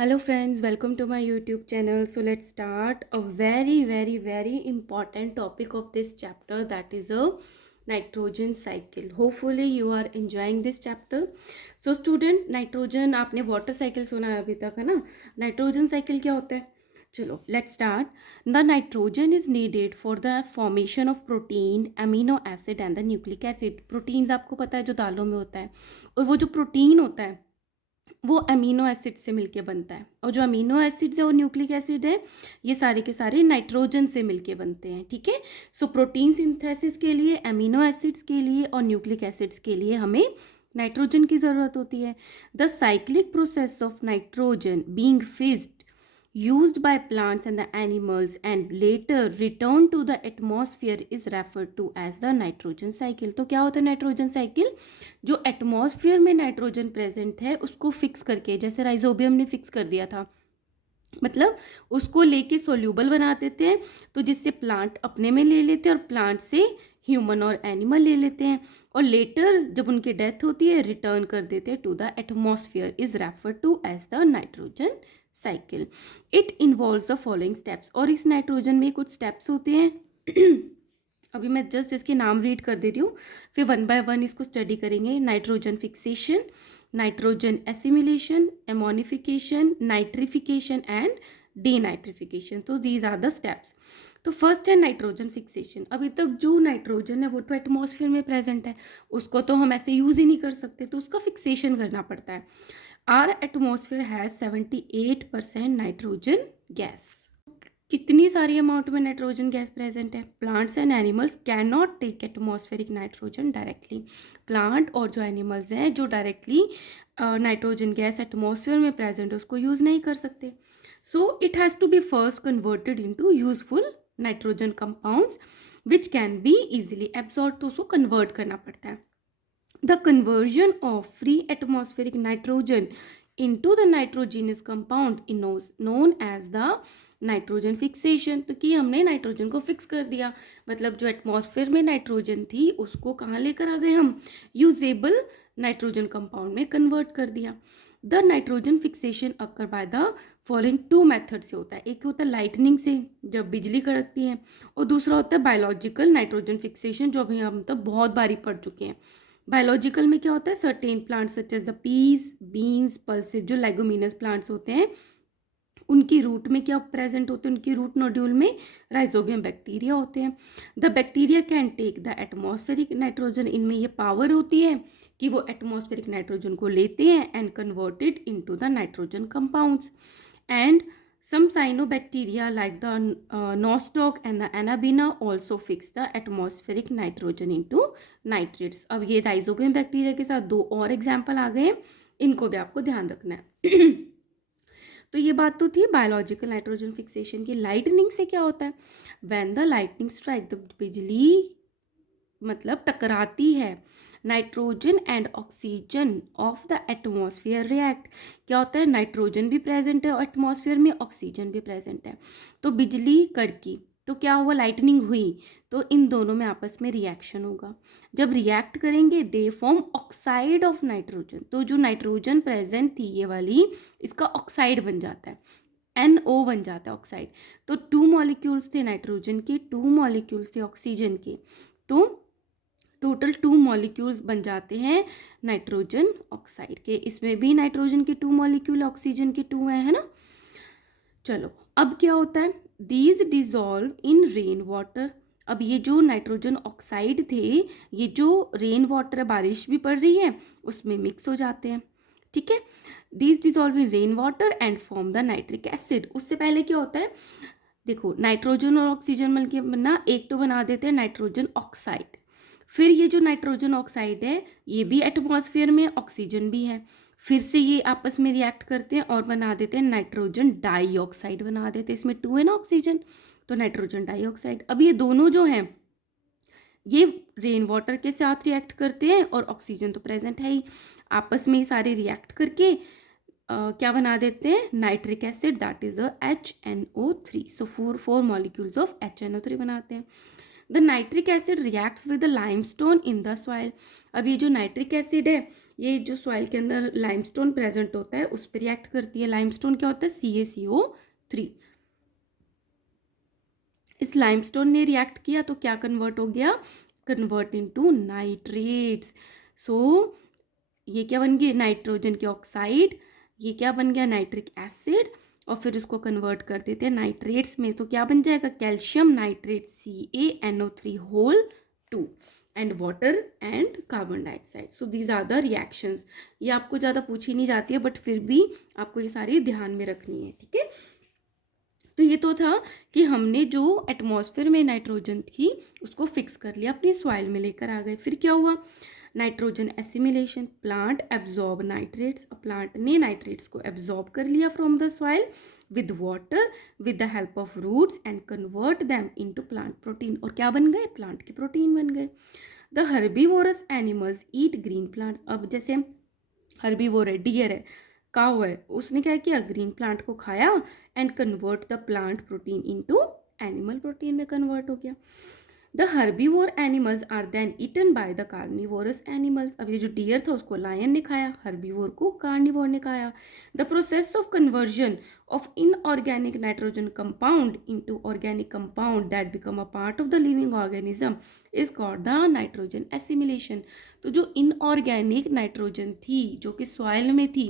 Hello friends, welcome to my YouTube channel. So let's start a very important topic of this chapter, that is a nitrogen cycle. Hopefully you are enjoying this chapter. So student, nitrogen आपने water cycle सुना है अभी तक, है ना? Nitrogen cycle क्या होता है? चलो let's start. The nitrogen is needed for the formation of protein, amino acid and the nucleic acid. Proteins आपको पता है जो दालों में होता है, और वो जो प्रोटीन होता है वो अमीनो एसिड से मिलके बनता है, और जो अमीनो एसिड्स है और न्यूक्लिक एसिड है ये सारे के सारे नाइट्रोजन से मिलके बनते हैं. ठीक है. सो प्रोटीन सिंथेसिस के लिए, अमीनो एसिड्स के लिए और न्यूक्लिक एसिड्स के लिए हमें नाइट्रोजन की ज़रूरत होती है. The cyclic process of nitrogen being fixed used by plants and the animals and later returned to the atmosphere is referred to as the nitrogen cycle. तो क्या होता है नाइट्रोजन साइकिल? जो एटमॉस्फेयर में नाइट्रोजन प्रेजेंट है उसको fix करके, जैसे राइजोबियम ने फिक्स कर दिया था, मतलब उसको लेके सोल्यूबल बना देते हैं, तो जिससे प्लांट अपने में ले लेते हैं और प्लांट से ह्यूमन और एनिमल ले लेते हैं, और लेटर जब उनकी डेथ होती है रिटर्न कर देते हैं to the atmosphere, is refer to as the nitrogen cycle. It involves the following steps. और इस नाइट्रोजन में कुछ स्टेप्स होते हैं. अभी मैं जस्ट इसके नाम रीड कर दे रही हूँ, फिर वन बाय वन इसको स्टडी करेंगे. Nitrogen fixation, nitrogen assimilation, ammonification, nitrification and denitrification. तो दीज आर द स्टेप्स. तो फर्स्ट है नाइट्रोजन फिक्सेशन. अभी तक जो नाइट्रोजन है वो तो एटमॉस्फेयर में प्रेजेंट है, उसको तो हम ऐसे यूज़ ही नहीं कर सकते, तो उसका फिक्सेशन करना पड़ता है. Our atmosphere has 78% nitrogen gas. कितनी सारी अमाउंट में नाइट्रोजन गैस प्रेजेंट है? Plants and animals can not take atmospheric nitrogen directly. Plant और जो एनिमल्स हैं जो डायरेक्टली नाइट्रोजन गैस एटमॉस्फेयर में प्रेजेंट है उसको यूज़ नहीं कर सकते. So it has to be first converted into useful nitrogen compounds which can be easily absorb. तो उसको कन्वर्ट करना पड़ता है. The conversion of free atmospheric nitrogen into the nitrogenous compound is known as the nitrogen fixation. तो कि हमने nitrogen को fix कर दिया, मतलब जो एटमॉस्फेयर में नाइट्रोजन थी उसको कहाँ लेकर आ गए हम? यूजेबल नाइट्रोजन कंपाउंड में कन्वर्ट कर दिया. The nitrogen fixation occur by the following two method से होता है. एक होता है लाइटनिंग से, जब बिजली कड़कती है, और दूसरा होता है बायोलॉजिकल नाइट्रोजन फिक्सेशन, जो अभी हम तो बहुत बारी पढ़ चुके हैं. बायोलॉजिकल में क्या होता है? Certain plants such as the peas, beans, pulses, जो लेगुमिनस प्लांट्स होते हैं उनकी रूट में क्या प्रेजेंट होते हैं? उनकी रूट नोड्यूल में राइजोबियम बैक्टीरिया होते हैं. The bacteria can take the atmospheric nitrogen. इनमें ये पावर होती है कि वो एटमॉस्फेरिक नाइट्रोजन को लेते हैं and converted into the nitrogen compounds. And some cyanobacteria like the nostoc and the anabina also fix the atmospheric nitrogen into nitrates. अब ये राइजोबियम बैक्टीरिया के साथ दो और एग्जाम्पल आ गए हैं, इनको भी आपको ध्यान रखना है. तो ये बात तो थी बायोलॉजिकल नाइट्रोजन फिक्सेशन की. लाइटनिंग से क्या होता है? When the lightning strike, the बिजली मतलब टकराती है, nitrogen and oxygen of the atmosphere react. क्या होता है? नाइट्रोजन भी प्रेजेंट है और एटमॉस्फेयर में ऑक्सीजन भी प्रेजेंट है, तो बिजली कड़की, तो क्या हुआ? लाइटनिंग हुई, तो इन दोनों में आपस में रिएक्शन होगा. जब रिएक्ट करेंगे they form oxide of nitrogen. तो जो नाइट्रोजन प्रेजेंट थी ये वाली, इसका ऑक्साइड बन जाता है, NO बन जाता है ऑक्साइड. तो 2 मॉलिक्यूल्स थे नाइट्रोजन के, 2 मॉलिक्यूल्स थे ऑक्सीजन के, तो टोटल 2 मॉलिक्यूल्स बन जाते हैं नाइट्रोजन ऑक्साइड के. इसमें भी नाइट्रोजन के 2 मॉलिक्यूल, ऑक्सीजन के 2 हैं, है ना. चलो अब क्या होता है? These dissolve in rain water. अब ये जो नाइट्रोजन ऑक्साइड थे, ये जो रेन वाटर है, बारिश भी पड़ रही है, उसमें मिक्स हो जाते हैं. ठीक है. These dissolve in rain water and form the nitric acid. उससे पहले क्या होता है? देखो, नाइट्रोजन और ऑक्सीजन मिलकर बनना, एक तो बना देते हैं नाइट्रोजन ऑक्साइड. फिर ये जो नाइट्रोजन ऑक्साइड है ये भी एटमॉस्फेयर में, ऑक्सीजन भी है, फिर से ये आपस में रिएक्ट करते हैं और बना देते हैं नाइट्रोजन डाइऑक्साइड बना देते हैं. इसमें 2 है ना ऑक्सीजन, तो नाइट्रोजन डाइऑक्साइड. अब ये दोनों जो हैं ये रेन वाटर के साथ रिएक्ट करते हैं और ऑक्सीजन तो प्रेजेंट है ही, आपस में ही सारे रिएक्ट करके क्या बना देते हैं? Nitric acid, that is HNO3. So 4 molecules of HNO3 बनाते हैं. The nitric acid reacts with the limestone in the soil. अब ये जो नाइट्रिक एसिड है ये जो सॉइल के अंदर लाइमस्टोन प्रेजेंट होता है उस पर रिएक्ट करती है। लाइमस्टोन क्या होता है? CaCO3। इस लाइमस्टोन ने रिएक्ट किया तो क्या कन्वर्ट हो गया? Convert into nitrates. सो ये क्या बन गया? नाइट्रोजन की ऑक्साइड। ये क्या बन गया? Nitric acid. और फिर इसको कन्वर्ट कर देते हैं नाइट्रेट्स में, तो क्या बन जाएगा? Calcium nitrate CaNO3 whole 2 and water and carbon dioxide. So these are the reactions. ये आपको ज़्यादा पूछी नहीं जाती है बट फिर भी आपको ये सारी ध्यान में रखनी है, ठीक है। तो ये तो था कि हमने जो एटमॉस्फेयर में नाइट्रोजन थी उसको फिक्स कर लिया, अपनी सॉइल में लेकर आ गए। फिर क्या हुआ? Nitrogen assimilation. Plant absorb nitrates. Plant ने नाइट्रेट्स को एब्जॉर्ब कर लिया from the soil with water with the help of roots and convert them into plant protein. और क्या बन गए? प्लांट के प्रोटीन बन गए। The herbivorous animals eat green plant. अब जैसे हर्बीवोर है, डियर है, काउ है, उसने क्या किया? ग्रीन प्लांट को खाया and convert the plant protein into animal protein में कन्वर्ट हो गया। The herbivore animals are then eaten by the carnivorous animals. अब ये जो डियर था उसको लायन ने खाया, हर्बीवोर को कार्निवोर ने खाया। The process of conversion of inorganic nitrogen compound into organic compound that become a part of the living organism is called the nitrogen assimilation. तो जो इनऑर्गेनिक नाइट्रोजन थी जो कि सॉइल में थी,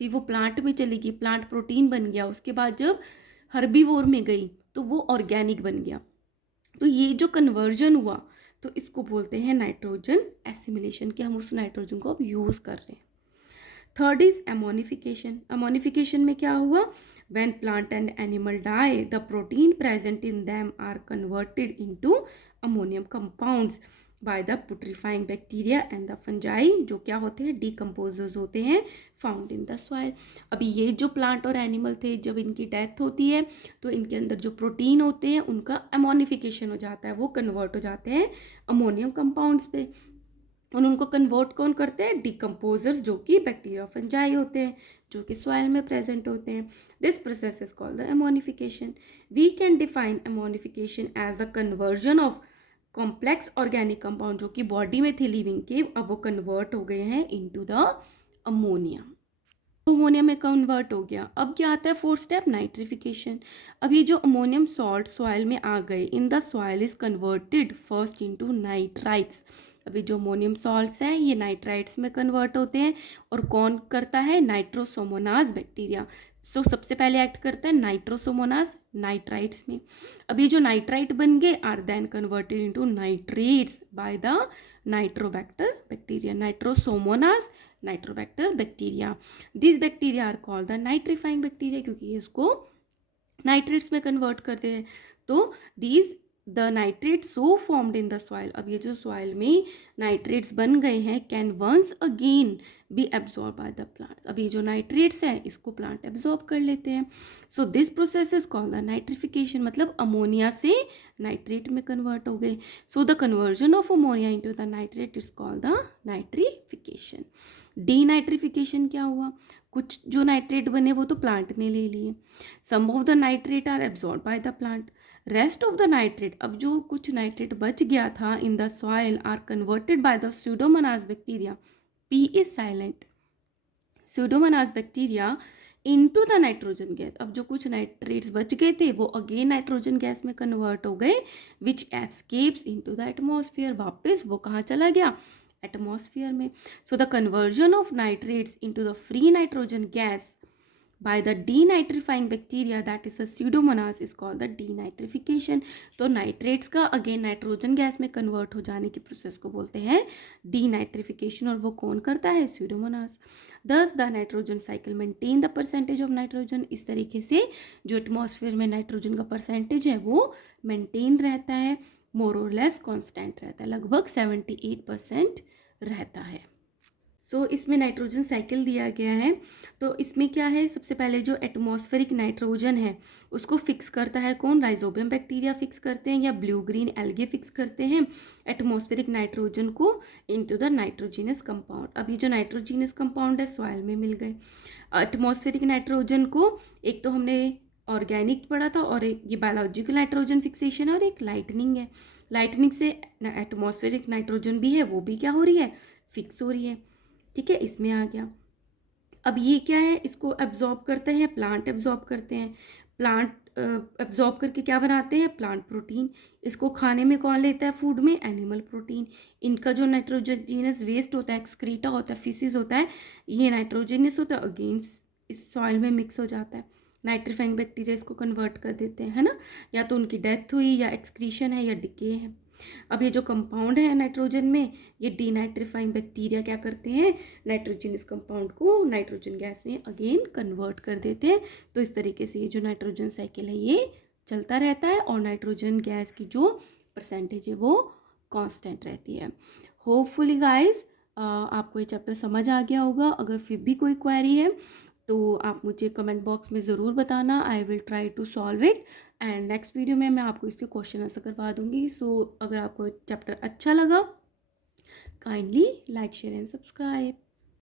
फिर वो प्लांट में चली गई, प्लांट प्रोटीन बन गया, उसके बाद जब हर्बीवोर में गई तो वो ऑर्गेनिक बन गया। तो ये जो कन्वर्जन हुआ तो इसको बोलते हैं नाइट्रोजन एसिमिलेशन, कि हम उस नाइट्रोजन को अब यूज़ कर रहे हैं। Third is ammonification. अमोनिफिकेशन में क्या हुआ? When plant and animal die the protein present in them are converted into ammonium compounds by the putrefying bacteria and the fungi, जो क्या होते हैं? डीकम्पोजर्स होते हैं फाउंड इन द सॉइल। अभी ये जो प्लांट और एनिमल थे, जब इनकी डेथ होती है तो इनके अंदर जो प्रोटीन होते हैं उनका अमोनिफिकेशन हो जाता है, वो कन्वर्ट हो जाते हैं अमोनियम कंपाउंड्स पे। और उनको कन्वर्ट कौन करते हैं? डीकम्पोजर्स, जो कि बैक्टीरिया फंजाई होते हैं, जो कि सॉइल में प्रेजेंट होते हैं। This process is called the ammonification. We can define ammonification as a conversion of complex organic compound जो कि बॉडी में थे लिविंग के, अब वो कन्वर्ट हो गए हैं इनटू द अमोनिया। अमोनिया में कन्वर्ट हो गया। अब क्या आता है? Fourth step, nitrification. अब ये जो अमोनियम सॉल्ट सॉइल में आ गए, इन the soil is converted first into nitrites. अभी जो अमोनियम सॉल्ट्स हैं ये नाइट्राइट्स में कन्वर्ट होते हैं। और कौन करता है? Nitrosomonas bacteria. सो सबसे पहले एक्ट करता है नाइट्रोसोमोनास नाइट्राइट्स में। अब ये जो नाइट्राइट बन गए are then converted into nitrates by the nitrobacter bacteria. Nitrosomonas nitrobacter bacteria. This bacteria are called the nitrifying bacteria, क्योंकि ये इसको नाइट्रेट्स में कन्वर्ट करते हैं। तो these the nitrates so formed in the soil, अब ये जो सॉइल में नाइट्रेट्स बन गए हैं, can once again be absorb by the plants. अब ये जो नाइट्रेट्स हैं इसको प्लांट एब्जॉर्ब कर लेते हैं। So this process is called the nitrification, मतलब अमोनिया से नाइट्रेट में कन्वर्ट हो गए। So the conversion of ammonia into the nitrate is called the nitrification. Denitrification क्या हुआ? कुछ जो नाइट्रेट बने वो तो प्लांट ने ले लिए। Some of the nitrate are absorb by the plant, rest of the nitrate, अब जो कुछ नाइट्रेट बच गया था in the soil, are converted by the pseudomonas bacteria. P is silent. Pseudomonas bacteria into the nitrogen gas. अब जो कुछ nitrates बच गए थे वो अगेन नाइट्रोजन गैस में कन्वर्ट हो गए, which escapes into the atmosphere. वापस वो कहाँ चला गया? एटमॉस्फेयर में। So the conversion of nitrates into the free nitrogen gas by the denitrifying bacteria, that is a pseudomonas, is called the denitrification। तो नाइट्रेट्स का अगेन नाइट्रोजन गैस में convert हो जाने की प्रोसेस को बोलते हैं डीनाइट्रिफिकेशन, और वो कौन करता है? स्यूडोमोनास। दस the nitrogen cycle maintain the percentage of nitrogen. इस तरीके से जो एटमॉस्फेयर में नाइट्रोजन का परसेंटेज है वो मेंटेन रहता है, मोर और लेस कॉन्स्टेंट रहता है, लगभग 78% रहता है। सो इसमें नाइट्रोजन साइकिल दिया गया है। तो इसमें क्या है? सबसे पहले जो एटमॉस्फेरिक नाइट्रोजन है उसको फिक्स करता है कौन? राइजोबियम बैक्टीरिया फिक्स करते हैं, या ब्लू ग्रीन एल्गे फिक्स करते हैं एटमॉस्फेरिक नाइट्रोजन को इनटू द नाइट्रोजीनस कंपाउंड। अब ये जो नाइट्रोजीनस कंपाउंड है सॉइल में मिल गए। एटमॉस्फेरिक नाइट्रोजन को एक तो हमने ऑर्गेनिक पढ़ा था, और एक ये बायोलॉजिकल नाइट्रोजन फिक्सेशन है, और एक लाइटनिंग है। लाइटनिंग से एटमॉस्फेरिक नाइट्रोजन भी है वो भी क्या हो रही है? फिक्स हो रही है। ठीक है, इसमें आ गया। अब ये क्या है, इसको एब्जॉर्ब करते हैं, प्लांट एब्जॉर्ब करते हैं। प्लांट एब्जॉर्ब करके क्या बनाते हैं, प्लांट प्रोटीन। इसको खाने में कौन लेता है, फूड में, एनिमल प्रोटीन। इनका जो नाइट्रोजनस वेस्ट होता है, एक्सक्रीटा होता है, फिसिस होता है, ये नाइट्रोजनस होता है, अगेन इस सॉइल में मिक्स हो जाता है। नाइट्रीफाइंग बैक्टीरिया इसको कन्वर्ट कर देते हैं, है ना। या तो उनकी डेथ हुई, या एक्सक्रीशन है, या डिके है। अब ये जो कंपाउंड है नाइट्रोजन में, ये डीनाइट्रीफाइंग बैक्टीरिया क्या करते हैं, नाइट्रोजन इस कंपाउंड को नाइट्रोजन गैस में अगेन कन्वर्ट कर देते हैं। तो इस तरीके से ये जो नाइट्रोजन साइकिल है ये चलता रहता है, और नाइट्रोजन गैस की जो परसेंटेज है वो कांस्टेंट रहती है। होपफुली गाइस आपको ये चैप्टर समझ आ गया होगा। अगर फिर भी कोई क्वेरी है तो आप मुझे कमेंट बॉक्स में ज़रूर बताना, I will try to solve it. And next video में मैं आपको इसके क्वेश्चन आंसर करवा दूंगी। सो अगर आपको चैप्टर अच्छा लगा, kindly like share and subscribe.